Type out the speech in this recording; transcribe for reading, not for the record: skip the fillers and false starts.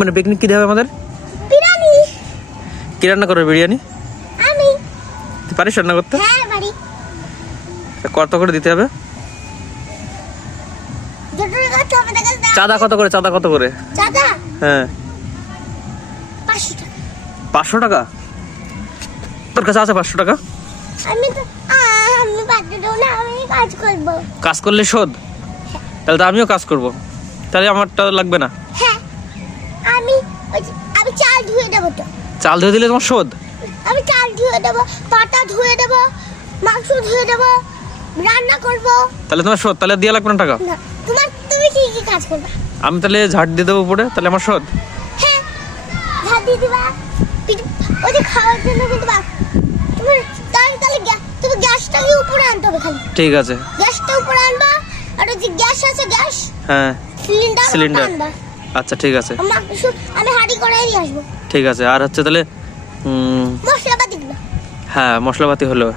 মানে পিকনিক কি হবে আমাদের? বিরিয়ানি। কি রান্না করবে বিরিয়ানি? আমি। তুই পারিস রান্না করতে? হ্যাঁ পারি। কত করে দিতে হবে? চাঁদা কত করে? চাঁদা কত করে? চাঁদা? হ্যাঁ 500 টাকা। 500 টাকা? তোর কাছে আছে 500 টাকা? আমি তো আমি বাধ্য না, আমি কাজ করব। কাজ করলে শোধ? তাহলে তো আমিও কাজ করব, তাহলে আমারটা লাগবে না। হ্যাঁ আমি আমি চাল ধুয়ে দেবো তো। চাল ধুয়ে দিলে তোমার শোধ? আমি চাল ধুয়ে দেবো, পাটা ধুয়ে দেবো, মাংস ধুয়ে দেবো, রান্না করব। তাহলে তোমার শোধ? তাহলে দিয়ে লাগবে না টাকা? না তুমি কি কাজ করবে? আমি তাহলে ঝাড় দিয়ে দেবো উপরে, তাহলে আমার শোধ? হ্যাঁ ঝাড় দিয়ে দিবা। ওই যে খাওয়ার জন্য কিন্তু তুমি তাহলে তুমি গ্যাসটাকে উপরে আনতে হবে খালি। ঠিক আছে, গ্যাসটা উপরে আনবা। আর ওই যে গ্যাস আছে, গ্যাস হ্যাঁ সিলিন্ডার আনবা। আচ্ছা ঠিক আছে, আমি হাঁড়ি করে নিয়ে আসবো। ঠিক আছে। আর হচ্ছে তাহলে মশলাপাতি দিবা। হ্যাঁ মশলাপাতি হলো।